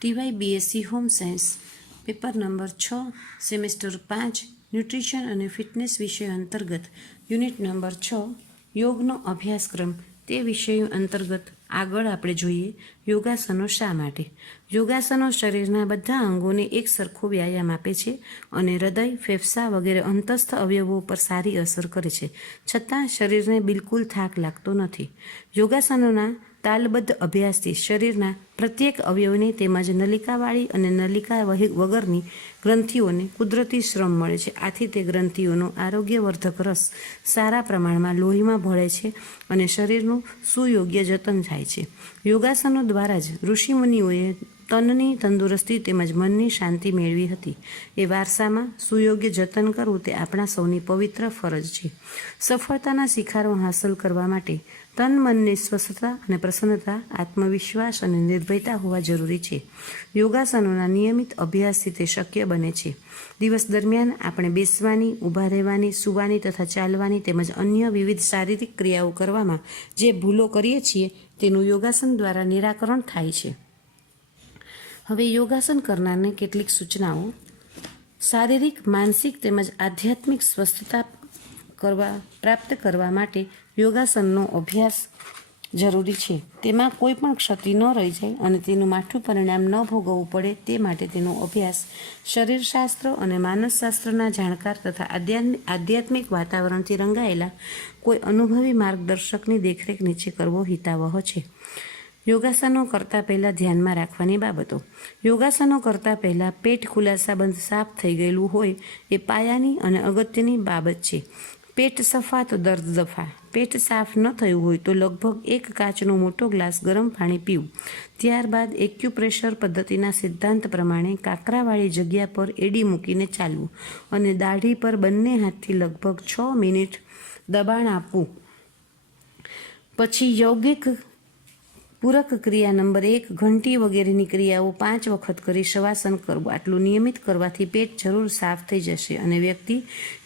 ટીવાય BSc home science paper number 6 semester 5 nutrition અને fitness વિષય અંતર્ગત યુનિટ નંબર 6 યોગનો અભ્યાસક્રમ તે વિષય અંતર્ગત આગળ આપણે જોઈએ યોગાસનો શા માટે. યોગાસનો શરીરના બધા અંગોને એક સરખો વ્યાયામ આપે છે અને હૃદય, ફેફસા વગેરે અંતસ્થ અવયવો પર સારી અસર કરે છે, છતાં શરીરને બિલકુલ થાક લાગતો નથી. યોગાસનોના તાલબદ્ધ અભ્યાસથી શરીરના પ્રત્યેક અવયવની તેમજ નલિકાવાળી અને નલિકા વગરની ગ્રંથિઓને કુદરતી શ્રમ મળે છે. આથી તે ગ્રંથિઓનો આરોગ્યવર્ધક રસ સારા પ્રમાણમાં લોહીમાં ભળે છે અને શરીરનું સુયોગ્ય જતન થાય છે. યોગાસનો દ્વારા જ ઋષિમુનિઓએ તનની તંદુરસ્તી તેમજ મનની શાંતિ મેળવી હતી. એ વારસામાં સુયોગ્ય જતન કરવું તે આપણા સૌની પવિત્ર ફરજ છે. સફળતાના શિખરો હાંસલ કરવા માટે તન મનની સ્વસ્થતા અને પ્રસન્નતા, આત્મવિશ્વાસ અને નિર્ભયતા હોવા જરૂરી છે. યોગાસનોના નિયમિત અભ્યાસથી તે શક્ય બને છે. દિવસ દરમિયાન આપણે બેસવાની, ઊભા રહેવાની, સૂવાની તથા ચાલવાની તેમજ અન્ય વિવિધ શારીરિક ક્રિયાઓ કરવામાં જે ભૂલો કરીએ છીએ તેનું યોગાસન દ્વારા નિરાકરણ થાય છે. હવે યોગાસન કરનારને કેટલીક સૂચનાઓ. શારીરિક, માનસિક તેમજ આધ્યાત્મિક સ્વસ્થતા પ્રાપ્ત કરવા માટે યોગાસનનો અભ્યાસ જરૂરી છે. તેમાં કોઈ પણ ક્ષતિ ન રહી જાય અને તેનું માઠું પરિણામ ન ભોગવવું પડે તે માટે તેનો અભ્યાસ શરીરશાસ્ત્ર અને માનસશાસ્ત્રના જાણકાર તથા આધ્યાત્મિક વાતાવરણથી રંગાયેલા કોઈ અનુભવી માર્ગદર્શકની દેખરેખ નીચે કરવો હિતાવહ છે. યોગાસનો કરતાં પહેલાં ધ્યાનમાં રાખવાની બાબતો. યોગાસનો કરતાં પહેલાં પેટ ખુલાસાબંધ સાફ થઈ ગયેલું હોય એ પાયાની અને અગત્યની બાબત છે. પેટ સફા તો દર્દ દફા. પેટ સાફ ન થયું હોય તો લગભગ 1 કાચનો મોટો ગ્લાસ ગરમ પાણી પીવું. ત્યારબાદ એક્યુપ્રેશર પદ્ધતિના સિદ્ધાંત પ્રમાણે કાંકરાવાળી જગ્યા પર એડી મૂકીને ચાલવું અને દાઢી પર બંને હાથથી લગભગ 6 મિનિટ દબાણ આપવું. પછી યૌગિક પૂરક ક્રિયા નંબર 1 ઘંટી વગેરેની ક્રિયાઓ 5 વખત કરી શવાસન કરવું. આટલું નિયમિત કરવાથી પેટ જરૂર સાફ થઈ જશે અને વ્યક્તિ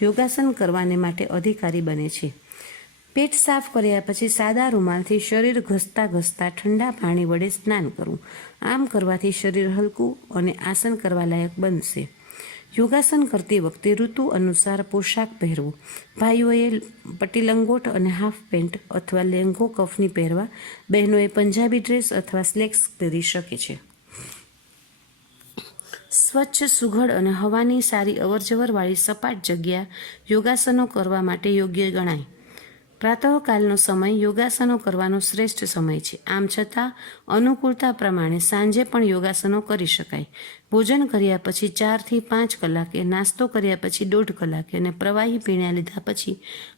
યોગાસન કરવાને માટે અધિકારી બને છે. પેટ સાફ કર્યા પછી સાદા રૂમાલથી શરીર ઘસતા ઘસતા ઠંડા પાણી વડે સ્નાન કરવું. આમ કરવાથી શરીર હલકું અને આસન કરવા લાયક બનશે. યોગાસન કરતી વખતે ઋતુ અનુસાર પોશાક પહેરવો. ભાઈઓએ પટીલંગોટ અને હાફ પેન્ટ અથવા લેંઘો કફની પહેરવા. બહેનોએ પંજાબી ડ્રેસ અથવા સ્લેક્સ પહેરી શકે છે. સ્વચ્છ, સુઘડ અને હવાની સારી અવરજવરવાળી સપાટ જગ્યા યોગાસનો કરવા માટે યોગ્ય ગણાય. પ્રાતઃકાલનો સમય યોગાસનો કરવાનો શ્રેષ્ઠ સમય છે. આમ છતાં અનુકૂળતા પ્રમાણે સાંજે પણ યોગાસનો કરી શકાય. ભોજન કર્યા પછી 4 થી 5 કલાકે, નાસ્તો કર્યા પછી 1.5 કલાકે અને પ્રવાહી પીણા લીધા પછી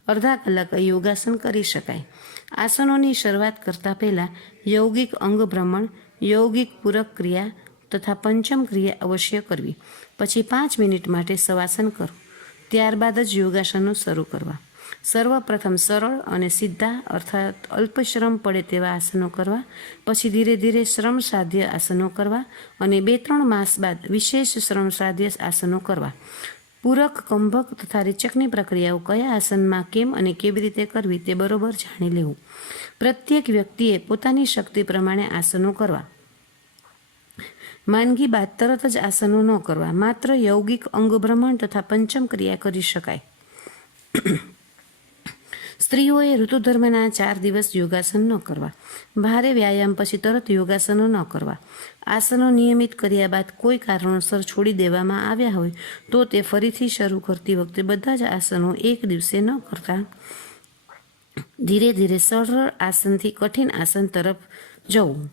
અડધા કલાકે યોગાસન કરી શકાય. આસનોની શરૂઆત કરતાં પહેલાં યૌગિક અંગ ભ્રમણ, યૌગિક પૂરક ક્રિયા તથા પંચમ ક્રિયા અવશ્ય કરવી. પછી 5 મિનિટ માટે શવાસન કરો. ત્યારબાદ જ યોગાસનો શરૂ કરવા. સર્વપ્રથમ સરળ અને સીધા અર્થાત અલ્પ શ્રમ પડે તેવા આસનો કરવા. પછી ધીરે ધીરે શ્રમ સાધ્ય આસનો કરવા અને 2-3 માસ બાદ વિશેષ શ્રમ સાધ્ય આસનો કરવા. પૂરક, કંભક તથા રેચકની પ્રક્રિયાઓ કયા આસનમાં કેમ અને કેવી રીતે કરવી તે બરોબર જાણી લેવું. પ્રત્યેક વ્યક્તિએ પોતાની શક્તિ પ્રમાણે આસનો કરવા. માંદગી બાદ તરત જ આસનો ન કરવા. માત્ર યૌગિક અંગ ભ્રમણ તથા પંચમ ક્રિયા કરી શકાય. સ્ત્રીઓએ ઋતુધર્મના 4 દિવસ યોગાસન ન કરવા. ભારે વ્યાયામ પછી તરત યોગાસનો ન કરવા. આસનો નિયમિત કર્યા બાદ કોઈ કારણોસર છોડી દેવામાં આવ્યા હોય તો તે ફરીથી શરૂ કરતી વખતે બધા જ આસનો એક દિવસે ન કરતા ધીરે ધીરે સરળ આસનથી કઠિન આસન તરફ જવું.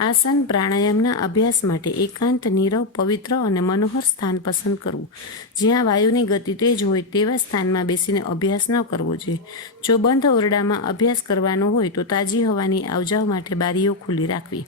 આસન પ્રાણાયામના અભ્યાસ માટે એકાંત, નીરવ, પવિત્ર અને મનોહર સ્થાન પસંદ કરવું. જ્યાં વાયુની ગતિ તેજ હોય તેવા સ્થાનમાં બેસીને અભ્યાસ ન કરવો જોઈએ. જો બંધ ઓરડામાં અભ્યાસ કરવાનો હોય તો તાજી હવાની આવજાવ માટે બારીઓ ખુલ્લી રાખવી.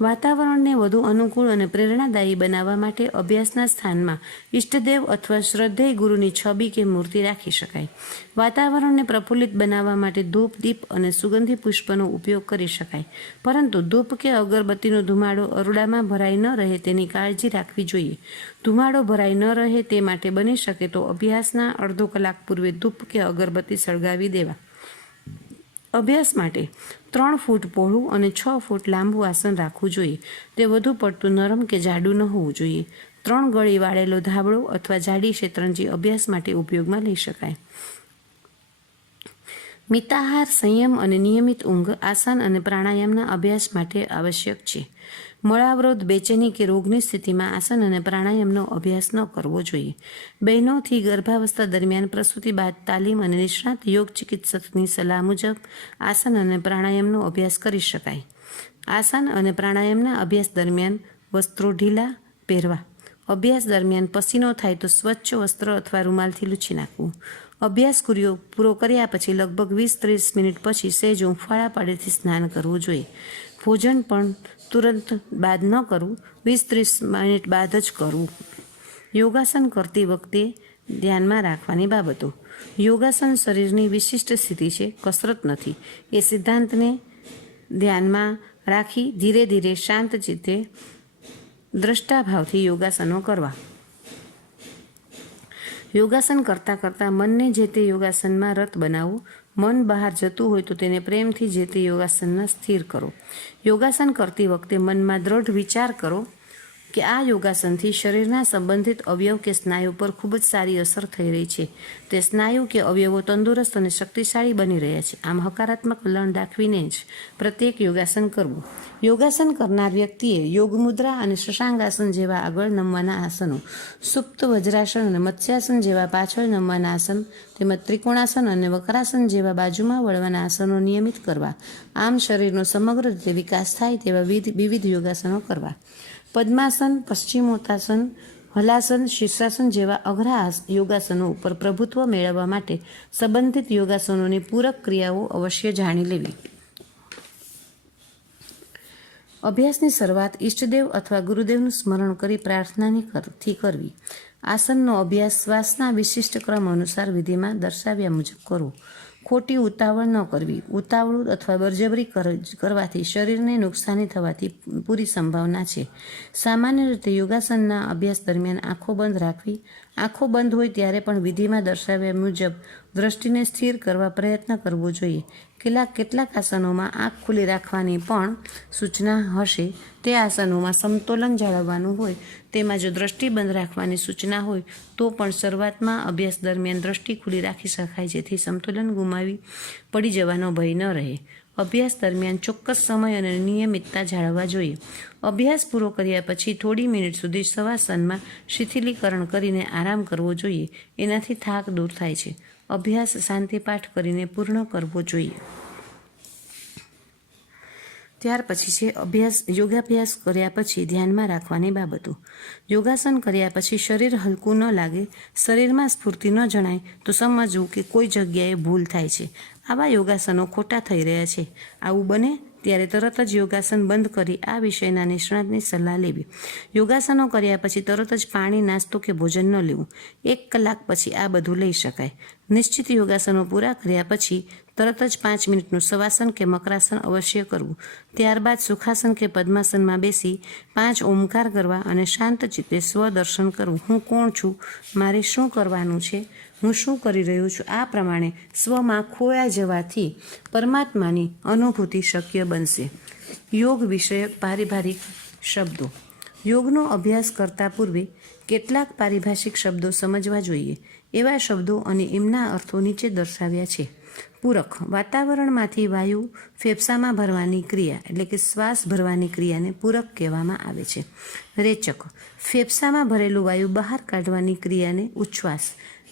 વાતાવરણને વધુ અનુકૂળ અને પ્રેરણાદાયી બનાવવા માટે અભ્યાસના સ્થાનમાં ઈષ્ટદેવ અથવા શ્રદ્ધેય ગુરુની છબી કે મૂર્તિ રાખી શકાય. વાતાવરણને પ્રફુલ્લિત બનાવવા માટે ધૂપ, દીપ અને સુગંધી પુષ્પનો ઉપયોગ કરી શકાય. પરંતુ ધૂપ કે અગરબત્તીનો ધુમાડો ઓરડામાં ભરાઈ ન રહે તેની કાળજી રાખવી જોઈએ. ધુમાડો ભરાઈ ન રહે તે માટે બની શકે તો અભ્યાસના અડધો કલાક પૂર્વે ધૂપ કે અગરબત્તી સળગાવી દેવા. અભ્યાસ માટે 3 ફૂટ પહોળું અને 6 ફૂટ લાંબુ આસન રાખવું જોઈએ. તે વધુ પડતું નરમ કે જાડું ન હોવું જોઈએ. 3 ગળી વાળેલો ધાબળો અથવા જાડી શેતરંજી અભ્યાસ માટે ઉપયોગમાં લઈ શકાય. મિતાહાર, સંયમ અને નિયમિત ઊંઘ આસન અને પ્રાણાયામના અભ્યાસ માટે આવશ્યક છે. મળાવરોધ, બેચેની કે રોગની સ્થિતિમાં આસન અને પ્રાણાયામનો અભ્યાસ ન કરવો જોઈએ. બહેનોથી ગર્ભાવસ્થા દરમિયાન પ્રસૂતિ બાદ તાલીમ અને નિષ્ણાત યોગ ચિકિત્સકની સલાહ મુજબ આસન અને પ્રાણાયામનો અભ્યાસ કરી શકાય. આસન અને પ્રાણાયામના અભ્યાસ દરમિયાન વસ્ત્રો ઢીલા પહેરવા. અભ્યાસ દરમિયાન પસીનો થાય તો સ્વચ્છ વસ્ત્ર અથવા રૂમાલથી લૂછી નાખવું. અભ્યાસ પૂરો કર્યા પછી લગભગ 20-30 મિનિટ પછી સહેજ હૂંફાળા પાણીથી સ્નાન કરવું જોઈએ. ભોજન પણ તુરંત બાદ ન કરવું, 20-30 મિનિટ બાદ જ કરવું. યોગાસન કરતી વખતે ધ્યાનમાં રાખવાની બાબતો. યોગાસન શરીરની વિશિષ્ટ સ્થિતિ છે, કસરત નથી. એ સિદ્ધાંતને ધ્યાનમાં રાખી ધીરે ધીરે શાંત ચિત્તે દ્રષ્ટાભાવથી યોગાસનો કરવા. યોગાસન કરતાં કરતાં મનને જે તે યોગાસનમાં રત બનાવવું. મન બહાર જતું હોય તો તેને પ્રેમથી જે તે યોગાસનમાં સ્થિર કરો. યોગાસન કરતી વખતે મનમાં દ્રઢ વિચાર કરો કે આ યોગાસનથી શરીરના સંબંધિત અવયવ કે સ્નાયુ પર ખૂબ જ સારી અસર થઈ રહી છે. તે સ્નાયુ કે અવયવો તંદુરસ્ત અને શક્તિશાળી બની રહ્યા છે. આમ હકારાત્મક વલણ દાખવીને જ પ્રત્યેક યોગાસન કરવું. યોગાસન કરનાર વ્યક્તિએ યોગ મુદ્રા અને શશાંગાસન જેવા આગળ નમવાના આસનો, સુપ્ત વજ્રાસન અને મત્સ્યાસન જેવા પાછળ નમવાના આસન, તેમજ ત્રિકોણાસન અને વક્રાસન જેવા બાજુમાં વળવાના આસનો નિયમિત કરવા. આમ શરીરનો સમગ્ર રીતે વિકાસ થાય તેવા વિવિધ યોગાસનો કરવા. પદ્માસન, પશ્ચિમોત્તાસન, હલાસન, શીર્ષાસન જેવા અઘરા યોગાસનો ઉપર પ્રભુત્વ મેળવવા માટે સંબંધિત યોગાસનોની પૂરક ક્રિયાઓ અવશ્ય જાણી લેવી. અભ્યાસની શરૂઆત ઈષ્ટદેવ અથવા ગુરુદેવનું સ્મરણ કરી પ્રાર્થનાથી કરવી. આસનનો અભ્યાસ શ્વાસના વિશિષ્ટ ક્રમ અનુસાર વિધિમાં દર્શાવ્યા મુજબ કરવો. ખોટી ઉતાવળ ન કરવી. ઉતાવળું અથવા બળજબરી કરવાથી શરીરને નુકસાની થવાથી પૂરી સંભાવના છે. સામાન્ય રીતે યોગાસનના અભ્યાસ દરમિયાન આંખો બંધ રાખવી. આંખો બંધ હોય ત્યારે પણ વિધિમાં દર્શાવ્યા મુજબ દ્રષ્ટિને સ્થિર કરવા પ્રયત્ન કરવો જોઈએ. કેટલાક આસનોમાં આંખ ખુલ્લી રાખવાની પણ સૂચના હશે. તે આસનોમાં સમતોલન જાળવવાનું હોય, તેમાં જો દ્રષ્ટિ બંધ રાખવાની સૂચના હોય તો પણ શરૂઆતમાં અભ્યાસ દરમિયાન દ્રષ્ટિ ખુલ્લી રાખી શકાય, જેથી સમતોલન ગુમાવી પડી જવાનો ભય ન રહે. અભ્યાસ દરમિયાન ચોક્કસ સમય અને નિયમિતતા જાળવવા જોઈએ. અભ્યાસ પૂરો કર્યા પછી થોડી મિનિટ સુધી શવાસનમાં શિથિલીકરણ કરીને આરામ કરવો જોઈએ. એનાથી થાક દૂર થાય છે. અભ્યાસ શાંતિપાઠ કરીને પૂર્ણ કરવો જોઈએ. ત્યાર પછી છે યોગાભ્યાસ કર્યા પછી ધ્યાનમાં રાખવાની બાબતો. યોગાસન કર્યા પછી શરીર હલકું ન લાગે, શરીરમાં સ્ફૂર્તિ ન જણાય તો સમજવું કે કોઈ જગ્યાએ ભૂલ થાય છે. આવા યોગાસનો ખોટા થઈ રહ્યા છે. આવું બને ત્યારે તરત જ યોગાસન બંધ કરી આ વિષયના નિષ્ણાતની સલાહ લેવી. યોગાસનો કર્યા પછી તરત જ પાણી, નાસ્તો કે ભોજન ન લેવું. 1 કલાક પછી આ બધું લઈ શકાય. નિશ્ચિત યોગાસનો પૂરા કર્યા પછી તરત જ 5 મિનિટનું શવાસન કે મકરાસન અવશ્ય કરવું. ત્યારબાદ સુખાસન કે પદ્માસનમાં બેસી 5 ઓમકાર કરવા અને શાંત ચિત્તે સ્વદર્શન કરવું. હું કોણ છું? મારે શું કરવાનું છે? હું શું કરી રહ્યો છું? આ પ્રમાણે સ્વમાં ખોયા જવાથી પરમાત્માની અનુભૂતિ શક્ય બનશે. યોગ વિષયક પારિભાષિક શબ્દો. યોગનો અભ્યાસ કરતા પૂર્વે કેટલાક પારિભાષિક શબ્દો સમજવા જોઈએ. એવા શબ્દો અને એમના અર્થો નીચે દર્શાવ્યા છે. પૂરક, વાતાવરણમાંથી વાયુ ફેફસામાં ભરવાની ક્રિયા એટલે કે શ્વાસ ભરવાની ક્રિયાને પૂરક કહેવામાં આવે છે. રેચક, ફેફસામાં ભરેલું વાયુ બહાર કાઢવાની ક્રિયાને ઉચ્છ્વાસ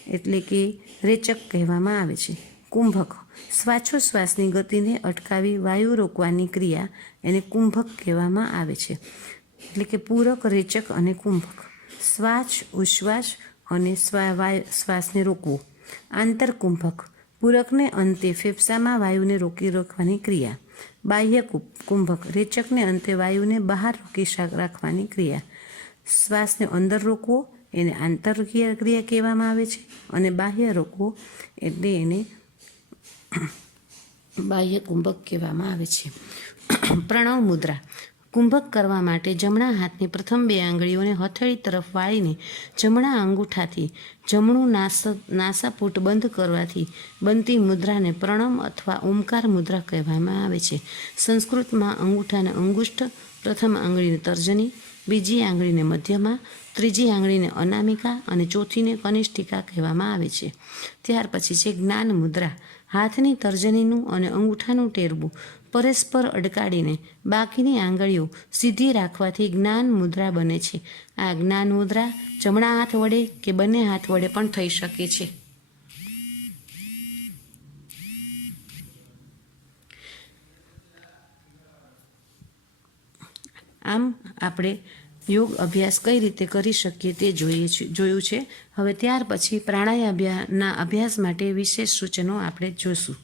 એટલે કે રેચક કહેવામાં આવે છે. કુંભક, શ્વાસોશ્વાસની ગતિને અટકાવી વાયુ રોકવાની ક્રિયા એને કુંભક કહેવામાં આવે છે. એટલે કે પૂરક, રેચક અને કુંભક. શ્વાસ, ઉચ્છ્વાસ અને શ્વાસને રોકવો. આંતરકુંભક, પૂરકને અંતે ફેફસામાં વાયુને રોકવાની ક્રિયા. બાહ્ય કુંભક, રેચકને અંતે વાયુને બહાર રોકી રાખવાની ક્રિયા. શ્વાસને અંદર રોકવો એને આંતરક્રિયા કહેવામાં આવે છે અને બાહ્ય રોકવો એટલે એને બાહ્ય કુંભક કહેવામાં આવે છે. પ્રણવ મુદ્રા. કુંભક કરવા માટે જમણા હાથની પ્રથમ 2 આંગળીઓને હથેળી તરફ વાળીને જમણા અંગૂઠાથી જમણું નાસાપુટ બંધ કરવાથી બનતી મુદ્રાને પ્રણમ અથવા ઓમકાર મુદ્રા કહેવામાં આવે છે. સંસ્કૃતમાં અંગૂઠાને અંગુષ્ઠ, પ્રથમ આંગળીને તર્જની, બીજી આંગળીને મધ્યમા, ત્રીજી આંગળીને અનામિકા અને ચોથીને કનિષ્ઠિકા કહેવામાં આવે છે. ત્યાર પછી છે જ્ઞાન મુદ્રા. હાથની તર્જનીનું અને અંગૂઠાનું ટેરવું પરસ્પર અડકાડીને બાકીની આંગળીઓ સીધી રાખવાથી જ્ઞાન મુદ્રા બને છે. આ જ્ઞાન મુદ્રા જમણા હાથ વડે કે બંને હાથ વડે પણ થઈ શકે છે. આમ આપણે યોગ અભ્યાસ કઈ રીતે કરી શકીએ તે જોયું છે. હવે ત્યાર પછી પ્રાણાયામના અભ્યાસ માટે વિશેષ સૂચનો આપણે જોશું.